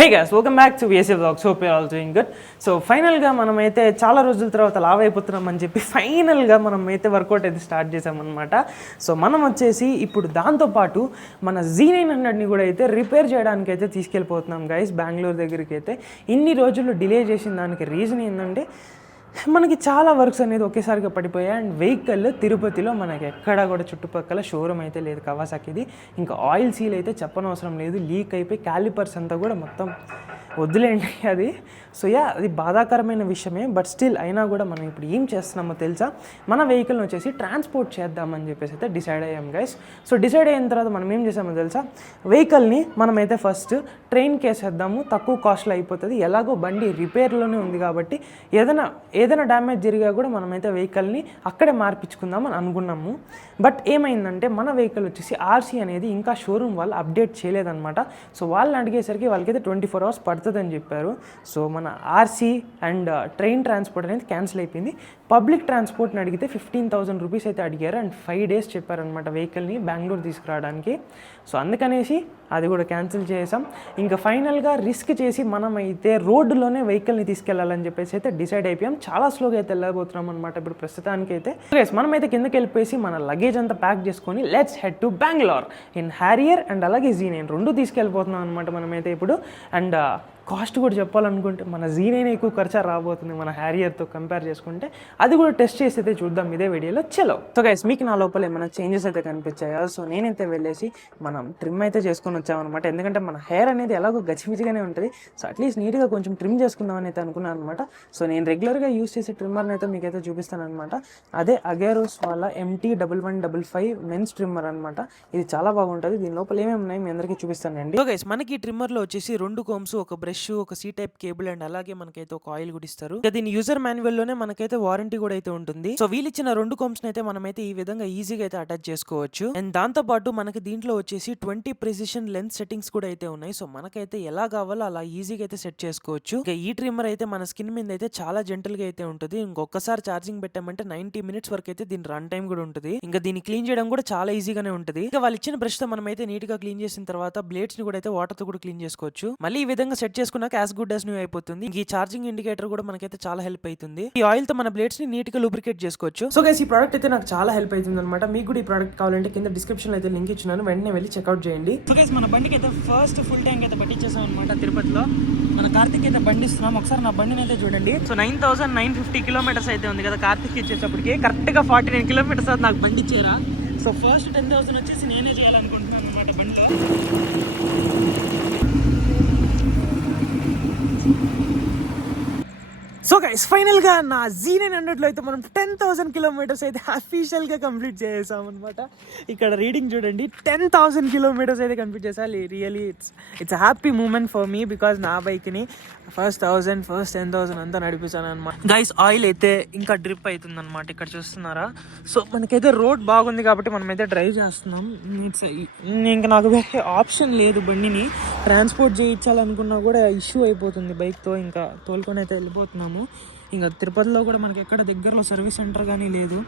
Hey guys, welcome back to VSA Vlogs. Hope you're all doing good. So ఫైనల్గా మనమైతే చాలా రోజుల తర్వాత లావ్ అయిపోతున్నాం అని చెప్పి ఫైనల్గా మనం అయితే వర్కౌట్ అయితే స్టార్ట్ చేసామన్నమాట. సో మనం వచ్చేసి ఇప్పుడు దాంతోపాటు మన Z900ని కూడా అయితే రిపేర్ చేయడానికి అయితే తీసుకెళ్ళిపోతున్నాం గైస్, బెంగళూరు దగ్గరికి అయితే. ఇన్ని రోజులు డిలే చేసిన దానికి రీజన్ ఏంటంటే మనకి చాలా వర్క్స్ అనేది ఒకేసారిగా పడిపోయాయి. అండ్ వెహికల్ తిరుపతిలో మనకి ఎక్కడా కూడా చుట్టుపక్కల షోరూమ్ అయితే లేదు కవాసాకిది. ఇంకా ఆయిల్ సీల్ అయితే చెప్పనవసరం లేదు, లీక్ అయిపోయి క్యాలిపర్స్ అంతా కూడా మొత్తం వదిలేండి అది. సో అది బాధాకరమైన విషయమే. బట్ స్టిల్ అయినా కూడా మనం ఇప్పుడు ఏం చేస్తున్నామో తెలుసా, మన వెహికల్ని వచ్చేసి ట్రాన్స్పోర్ట్ చేద్దామని చెప్పేసి అయితే డిసైడ్ అయ్యాం గైస్. సో డిసైడ్ అయిన తర్వాత మనం ఏం చేసామో తెలుసా, వెహికల్ని మనమైతే ఫస్ట్ ట్రైన్కి వేసేద్దాము, తక్కువ కాస్ట్లో అయిపోతుంది. ఎలాగో బండి రిపేర్లోనే ఉంది కాబట్టి ఏదైనా డ్యామేజ్ జరిగా కూడా మనమైతే వెహికల్ని అక్కడే మార్పించుకుందామని అనుకున్నాము. బట్ ఏమైందంటే మన వెహికల్ వచ్చేసి ఆర్సీ అనేది ఇంకా షోరూమ్ వాళ్ళు అప్డేట్ చేయలేదన్నమాట. సో వాళ్ళని అడిగేసరికి వాళ్ళకైతే 24 hours పడుతుందని చెప్పారు. సో మన ఆర్సీ అండ్ ట్రైన్ ట్రాన్స్పోర్ట్ అనేది క్యాన్సిల్ అయిపోయింది. పబ్లిక్ ట్రాన్స్పోర్ట్ని అడిగితే 15,000 రూపీస్ అయితే అడిగారు. అండ్ 5 days చెప్పారనమాట వెహికల్ని బెంగళూరు తీసుకురావడానికి. సో అందుకనేసి అది కూడా క్యాన్సిల్ చేసాం. ఇంకా ఫైనల్గా రిస్క్ చేసి మనమైతే రోడ్డులోనే వెహికల్ని తీసుకెళ్లాలని చెప్పేసి అయితే డిసైడ్ అయిపోయాం. చాలా స్లోగా అయితే వెళ్ళబోతున్నాం అనమాట ఇప్పుడు ప్రస్తుతానికి అయితే. మనమైతే కిందకి వెళ్ళిపోయి మన లగేజ్ అంతా ప్యాక్ చేసుకొని let's head to Bengaluru in Harrier and అలాగే Z9 రెండు తీసుకెళ్ళిపోతున్నాం అనమాట మనమైతే ఇప్పుడు. అండ్ కాస్ట్ కూడా చెప్పాలనుకుంటే మన Z9 ఎక్కువ ఖర్చు రాబోతుంది మన హ్యారియర్తో కంపేర్ చేసుకుంటే. అది కూడా టెస్ట్ చేసి అయితే చూద్దాం ఇదే వీడియోలో. చలో. సో గైస్, మీకు నా లోపల ఏమైనా చేంజెస్ అయితే కనిపించాయా? సో నేనైతే వెళ్ళేసి మనం ట్రిమ్ అయితే చేసుకొని వచ్చామన్నమాట. ఎందుకంటే మన హెయిర్ అనేది ఎలాగో గచ్చిపిచ్చిగానే ఉంటుంది. సో అట్లీస్ట్ నీట్గా కొంచెం ట్రిమ్ చేసుకుందామని అయితే అనుకున్నాను అనమాట. సో నేను రెగ్యులర్గా యూస్ చేసే ట్రిమ్మర్ని అయితే మీకైతే చూపిస్తాను అనమాట. అదే అగేరోస్ వాళ్ళ MT1155 మెన్స్ ట్రిమ్మర్ అనమాట. ఇది చాలా బాగుంటుంది. దీని లోపల ఏమేమి ఉన్నాయి మీ అందరికీ చూపిస్తానండి. సో గైస్, మనకి ఈ ట్రిమ్మర్లో వచ్చేసి 2 కోమ్స్, ఒక బ్రష్, ఒక C టైప్ కేబుల్ అండ్ అలాగే మనకైతే ఒక ఆయిల్ కూడా ఇస్తారు. దీని యూజర్ మాన్యువల్ లోనే మనకైతే వారంటీ కూడా అయితే ఉంటుంది. సో వీళ్ళు ఇచ్చిన 2 కోమ్స్ అయితే మనమైతే ఈ విధంగా ఈజీగా అయితే అటాచ్ చేసుకోవచ్చు. అండ్ దాంతో పాటు మనకి దీంట్లో వచ్చేసి 20 ప్రెసిషన్ లెన్స్ సెట్టింగ్స్ కూడా అయితే ఉన్నాయి. సో మనకైతే ఎలా కావాలో అలా ఈజీగా అయితే సెట్ చేసుకోవచ్చు. ఇంకా ఈ ట్రిమ్మర్ అయితే మన స్కిన్ మీద అయితే చాలా జెంటల్ గా అయితే ఉంటుంది. ఇంకొకసారి ఛార్జింగ్ పెట్టామంటే 90 minutes వరకు అయితే దీని రన్ టైం కూడా ఉంటుంది. ఇంకా దీన్ని క్లీన్ చేయడం కూడా చాలా ఈజీగానే ఉంటుంది. ఇంకా వాళ్ళు ఇచ్చిన బ్రష్ తో మనమైతే నీట్ గా క్లీన్ చేసిన తర్వాత బ్లేడ్స్ ని కూడా అయితే వాటర్ తో కూడా క్లీన్ చేసుకోవచ్చు. మళ్ళీ ఈ విధంగా సెట్ చేసుకున్నాక యాజ్ గుడ్ యాజ్ న్యూ అయిపోతుంది. ఈ ఛార్జింగ్ ఇండికేటర్ కూడా మనకైతే చాలా హెల్ప్ అవుతుంది. ఈ ఆయిల్ తో మన బ్లేడ్స్ ని నీట్ గా లూబ్రికేట్ చేసుకోవచ్చు. సో గైస్, ఈ ప్రోడక్ట్ అయితే నాకు చాలా హెల్ప్ అవుతుంది అనమాట. మీకు కూడా ఈ ప్రోడక్ట్ కావాలంటే కింద డిస్క్రిప్షన్ లో అయితే లింక్ ఇచ్చినాను, వెంటనే వెళ్ళి చెక్అౌట్ చేయండి. సో గైస్, మన బండికి అయితే ఫస్ట్ ఫుల్ ట్యాంక్ అయితే పట్టించేసాం అనమాట తిరుపతిలో. మన కార్తిక్ అయితే బండి ఇస్తున్నాం. ఒకసారి నా బండిని అయితే చూడండి. సో 9,950 kilometers అయితే ఉంది కదా కార్తిక్ ఇచ్చేటప్పటికి. కరెక్ట్ గా 49 kilometers నాకు బండి ఇచ్చారా. సో ఫస్ట్ 10,000 వచ్చేసి నేనే చేయాలనుకుంటున్నాను అనమాట బండిలో. సో గైస్, ఫైనల్గా నా Z900లో అయితే మనం 10,000 kilometers అయితే అఫీషియల్గా కంప్లీట్ చేసాం అనమాట. ఇక్కడ రీడింగ్ చూడండి, 10,000 kilometers అయితే కంప్లీట్ చేసాలి. Really it's happy moment for me, because నా బైక్ని ఫస్ట్ 1000 ఫస్ట్ 10,000 అంతా నడిపించాను అనమాట. గైస్, ఆయిల్ అయితే ఇంకా డ్రిప్ అవుతుంది అనమాట, ఇక్కడ చూస్తున్నారా. సో మనకైతే రోడ్ బాగుంది కాబట్టి మనమైతే డ్రైవ్ చేస్తున్నాం. ఇంకా నాకు వేరే ఆప్షన్ లేదు. బండిని ట్రాన్స్పోర్ట్ చేయించాలనుకున్నా కూడా ఇష్యూ అయిపోతుంది బైక్తో. ఇంకా తోలుకొని అయితే వెళ్ళిపోతున్నాము. ఇంకా తిరుపతిలో కూడా మనకి ఎక్కడ దగ్గరలో సర్వీస్ సెంటర్ కానీ లేదు.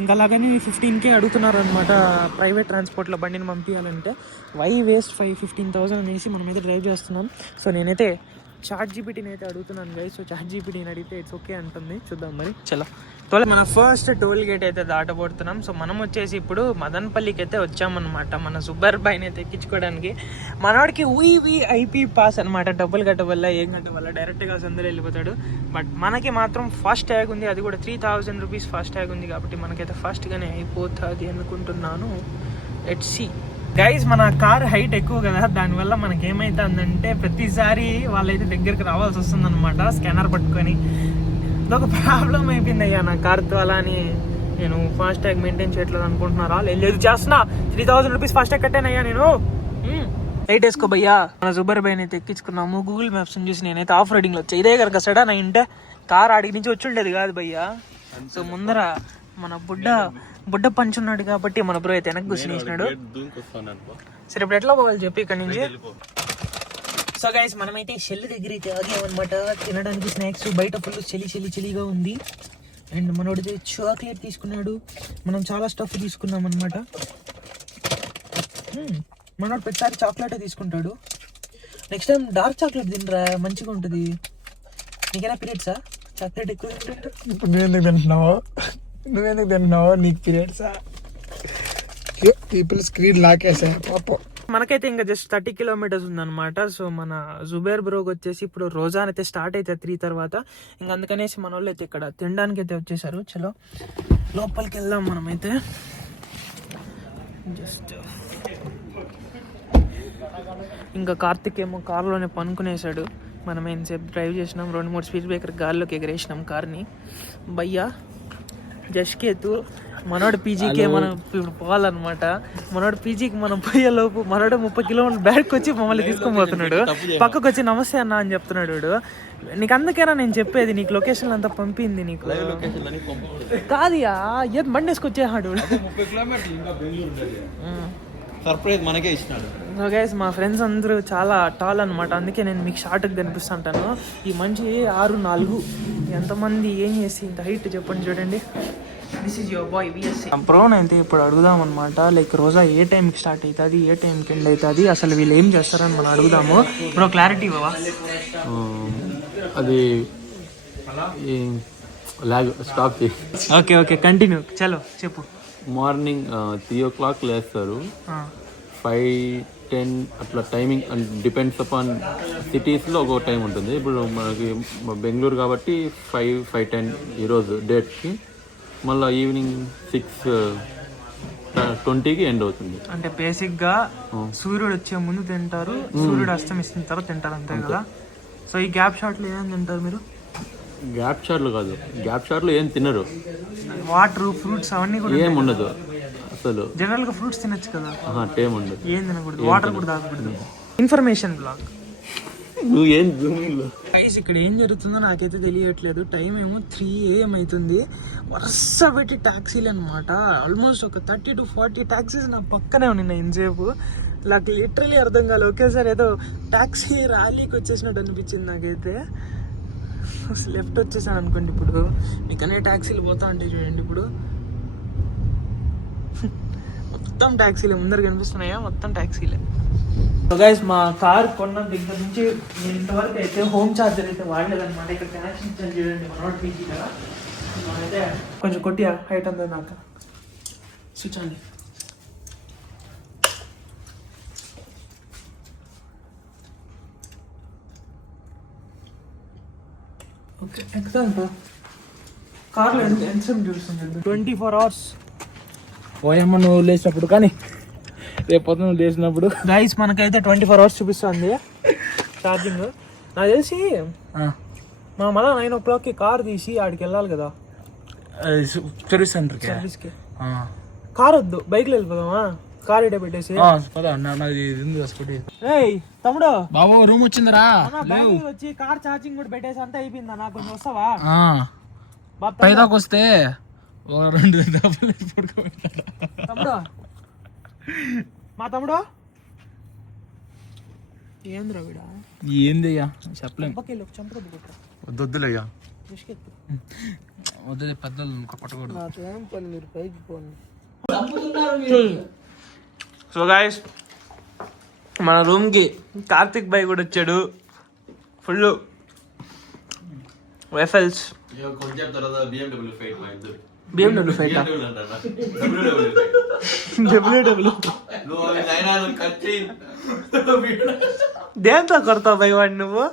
ఇంకా అలాగని 15K అడుగుతున్నారు అనమాట ప్రైవేట్ ట్రాన్స్పోర్ట్లో బండిని పంపించాలంటే. వై వేస్ట్ 15,000 అనేసి మనమైతే డ్రైవ్ చేస్తున్నాం. సో నేనైతే ChatGPTని అయితే అడుగుతున్నాను గైస్. సో ChatGPTని అడిగితే ఇట్స్ ఓకే అంటుంది. చూద్దాం మరి. చలో, మన ఫస్ట్ టోల్ గేట్ అయితే దాటబోతున్నాం. సో మనం వచ్చేసి ఇప్పుడు మదనపల్లికి అయితే వచ్చామన్నమాట మన సుబ్బర్బాయిని అయితే ఎక్కించుకోవడానికి. మనవాడికి VIP పాస్ అనమాట. డబ్బులు కట్టవల్ల ఏం కట్టవల్ల డైరెక్ట్గా సందులో వెళ్ళిపోతాడు. బట్ మనకి మాత్రం ఫాస్ట్ ట్యాగ్ ఉంది, అది కూడా 3,000 రూపీస్ ఫాస్ట్ ట్యాగ్ ఉంది కాబట్టి మనకైతే ఫాస్ట్గానే అయిపోతుంది అనుకుంటున్నాను. Let's see. గైస్, మన కార్ హైట్ ఎక్కువ కదా, దానివల్ల మనకి ఏమైతుందంటే ప్రతిసారి వాళ్ళైతే దగ్గరికి రావాల్సి వస్తుంది అనమాట స్కానర్ పట్టుకొని. ఇదొక ప్రాబ్లం అయిపోయింది అయ్యా నా కార్తో. అలా అని నేను ఫాస్ట్ ట్యాగ్ మెయింటైన్ చేయట్లేదు అనుకుంటున్నారా? లేదు, చేస్తున్నా. 3,000 రూపీస్ ఫాస్ట్ ట్యాగ్ కట్టానయ్యా నేను. లైట్ వేసుకో భయ్యా. మన జుబర్ బైని అయితే ఎక్కించుకున్నాము. గూగుల్ మ్యాప్స్ చూసి నేనైతే ఆఫ్ రైడింగ్లో వచ్చా. ఇదే కనుక సడా నా ఇంటే కార్ ఆడికి నుంచి వచ్చి ఉండేది కాదు భయ్యా. సో ముందర మన బుడ్డ పంచున్నాడు కాబట్టి మన బ్రో అయితే వెనక్కి కూర్చునేసినాడు. సరే, ఇప్పుడు ఎట్లా పోవాలి చెప్పి ఇక్కడ నుంచి. సో గైస్, మనమైతే షెల్ దగ్గర అయితే ఆగామన్నమాట తినడానికి స్నాక్స్. బయట ఫుల్ చలిగా ఉంది. అండ్ మనోడితే చాక్లెట్ తీసుకున్నాడు. మనం చాలా స్టఫ్ తీసుకున్నాం అనమాట. మనోడు ప్రతిసారి చాక్లెటే తీసుకుంటాడు. నెక్స్ట్ టైం డార్క్ చాక్లెట్ తినరా, మంచిగా ఉంటుంది. నీకైనా పీరియడ్సా? చాక్లెట్ ఎక్కువ ఇప్పుడు నువ్వెందుకు తింటున్నావు? నీకు పీరియడ్సా? పీపుల్ స్క్రీన్ లాకేసా పాపం. మనకైతే ఇంకా జస్ట్ 30 కిలోమీటర్స్ ఉందన్నమాట. సో మన జుబేర్ బ్రోకి వచ్చేసి ఇప్పుడు రోజా అయితే స్టార్ట్ అవుతుంది 3 తర్వాత. ఇంకా అందుకనేసి మన వాళ్ళు అయితే ఇక్కడ తినడానికి అయితే వచ్చేసారు. చలో లోపలికి వెళ్దాం మనమైతే. జస్ట్ ఇంకా కార్తిక్ ఏమో కార్లోనే పనుకునేసాడు. మనం ఎంతసేపు డ్రైవ్ చేసినాం, 2-3 స్పీడ్ బ్రేకర్ గాల్లోకి ఎగరేసినాం కార్ని. భయ్యా జష్కేతు మనోడు పీజీకే మనం ఇప్పుడు పోవాలన్నమాట. మనోడు పీజీకి మనం పోయేలోపు మనోడు 30 కిలోమీటర్లు బ్యాక్ వచ్చి మమ్మల్ని తీసుకొని పోతున్నాడు. పక్కకు వచ్చి నమస్తే అన్న అని చెప్తున్నాడు వాడు. నీకు అందుకేనా నేను చెప్పేది, నీకు లొకేషన్ అంతా పంపింది నీకు కాదియా, ఏది బండి వేసుకొచ్చేహాడు. సర్ప్రైజ్ మనకే ఇచ్చినాడు. సో గైస్ మా ఫ్రెండ్స్ అందరూ చాలా టాల్ అనమాట, అందుకే నేను మీకు షార్ట్గా కనిపిస్తుంటాను. ఈ మనిషి 6'4". ఎంతమంది ఏం చేసి ఇంత హైట్ చెప్పండి చూడండి. This is your boy VSC. Prone అయితే ఇప్పుడు అడుగుదాం అనమాట. లైక్ రోజా ఏ టైంకి స్టార్ట్ అవుతుంది, ఏ టైంకి ఎండ్ అవుతుంది, అసలు వీళ్ళు ఏం చేస్తారని మనం అడుగుదాము. బ్రో క్లారిటీ ఇవ్వవా? అది స్టాప్. ఓకే ఓకే కంటిన్యూ, చలో చెప్పు. మార్నింగ్ 3 o'clock లేస్తారు, 5-10 అట్లా టైమింగ్ అండ్ డిపెండ్స్ అపాన్ సిటీస్లో ఒక టైం ఉంటుంది. ఇప్పుడు మనకి బెంగళూరు కాబట్టి 5-10 ఈరోజు డేట్కి. మళ్ళీ ఈవినింగ్ 6:20కి ఎండ్ అవుతుంది. అంటే బేసిక్గా సూర్యుడు వచ్చే ముందు తింటారు, సూర్యుడు అస్తమిస్తున్న తర్వాత తింటారు, అంతే కదా? సో ఈ గ్యాప్ షాట్లో ఏమేమి తింటారు మీరు? గ్యాప్ షాట్లు కాదు, గ్యాప్ షాట్లు ఏం తినరు. వాటర్ ఫ్రూట్స్ అవన్నీ కూడా ఏం ఉండదు అసలు. జనరల్ గా ఫ్రూట్స్ తినచ్చు కదా, ఏం ఉండదు. ఏం తినకూడదు, వాటర్ కూడా తాగకూడదు. Information blog. నువ్వు ఏం గైస్ ఇక్కడ ఏం జరుగుతుందో నాకైతే తెలియట్లేదు. టైం ఏమో 3 AM అవుతుంది. వరుస పెట్టి ట్యాక్సీలు అనమాట. ఆల్మోస్ట్ ఒక 30 to 40 ట్యాక్సీస్ నా పక్కనే ఉన్నాయి ఇంతసేపు. నాకు లిటరలీ అర్థం కాలేదు. ఒకేసారి ఏదో ట్యాక్సీ ర్యాలీకి వచ్చేసినట్టు అనిపించింది నాకైతే. లెఫ్ట్ వచ్చేసాను అనుకోండి. ఇప్పుడు మీకనే ట్యాక్సీలు పోతా ఉంటాయి చూడండి. ఇప్పుడు మొత్తం ట్యాక్సీలే ముందర కనిపిస్తున్నాయా, మొత్తం ట్యాక్సీలే. సో గైస్ మా కార్ కొన్న దగ్గర నుంచి నేను ఇంతవరకు అయితే హోమ్ ఛార్జర్ అయితే వాడలేదన్నమాట. ఇక్కడ కనెక్షన్ ఇచ్చాను చూడండి మనోట్ పీజీ కదా. అయితే కొంచెం కొట్టియా హైట్ అంతా నాకు స్విచ్ అండి. ఓకే ఎక్కుతాను. కార్లో ఎంతసేపు చూస్తుంది? 24 hours. ఓయమ్మ నువ్వు లేచినప్పుడు కానీ రేపు పొద్దున నువ్వు లేచినప్పుడు. గైస్ మనకైతే 24 hours చూపిస్తుంది ఛార్జింగ్. నాకు తెలిసి మనం మళ్ళీ 9 o'clockకి కార్ తీసి ఆడికి వెళ్ళాలి కదా సర్వీస్ సెంటర్కి. సర్వీస్కి కార్ వద్దు, బైక్లో వెళ్ళిపోదామా? కార్ ఇడే పెట్టేసి తమ్ముడు బాబు రూమ్ వచ్చిందిరా, వచ్చి కార్ ఛార్జింగ్ కూడా పెట్టేసి అంతా అయిపోయిందా? నాకు కొంచెం వస్తావా? పైదాకు వస్తే 2 తమ్ముడు, మా తమ్ముడు ఏంద్రా వీడా? ఏందయ్యా చెప్పలేం. వద్దులయ్యా, వద్దు పెద్దలు కొట్టకూడదు. మీరు పైకి పోండి. సో గాయస్ మన రూమ్కి కార్తిక్ బాయ్ కూడా వచ్చాడు. ఫుల్ వెఫల్స్. BMW ఫైట్ దేంతో కొడతావు బై వాడిని నువ్వు?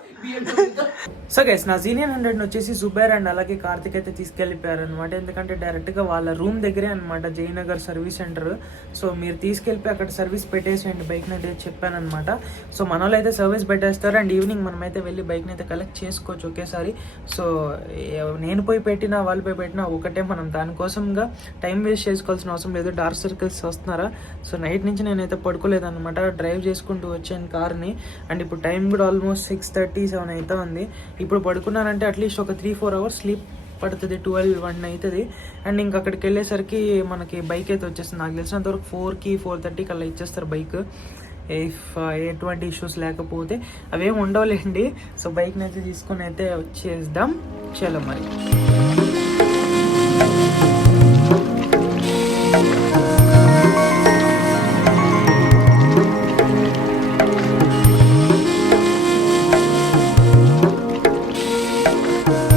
సో గైస్ నా సీనియర్ 100 వచ్చేసి జుబేర్ అండ్ అలాగే కార్తిక్ అయితే తీసుకెళ్ళిపోయారు అనమాట. ఎందుకంటే డైరెక్ట్గా వాళ్ళ రూమ్ దగ్గరే అనమాట జయనగర్ సర్వీస్ సెంటర్. సో మీరు తీసుకెళ్ళిపోయి అక్కడ సర్వీస్ పెట్టేసేయండి బైక్ని అయితే చెప్పాను అనమాట. సో మన వాళ్ళు అయితే సర్వీస్ పెట్టేస్తారు అండ్ ఈవినింగ్ మనమైతే వెళ్ళి బైక్ని అయితే కలెక్ట్ చేసుకోవచ్చు ఒకేసారి. సో నేను పోయి పెట్టినా వాళ్ళు పోయి పెట్టినా ఒకటే, మనం దానికోసంగా టైం వేస్ట్ చేసుకోవాల్సిన అవసరం లేదు. డార్క్ సర్కిల్స్ వస్తున్నారా? సో నైట్ నుంచి నేనైతే పడుకోలేదన్నమాట, డ్రైవ్ చేసుకుంటూ వచ్చాను కార్ని. అండ్ ఇప్పుడు టైం కూడా ఆల్మోస్ట్ 6:37 అయితే ఉంది. ఇప్పుడు పడుకున్నానంటే అట్లీస్ట్ ఒక 3-4 hours స్లీప్ పడుతుంది, 12-1 అవుతుంది. అండ్ ఇంక అక్కడికి వెళ్ళేసరికి మనకి బైక్ అయితే వచ్చేస్తుంది. నాకు తెలిసినంత వరకు 4కి 4:30కి అలా ఇచ్చేస్తారు బైక్, ఇఫ్ ఎటువంటి ఇష్యూస్ లేకపోతే. అవేం ఉండవులేండి. సో బైక్ని అయితే తీసుకొని అయితే వచ్చేద్దాం. చలో మరి. బాయ్.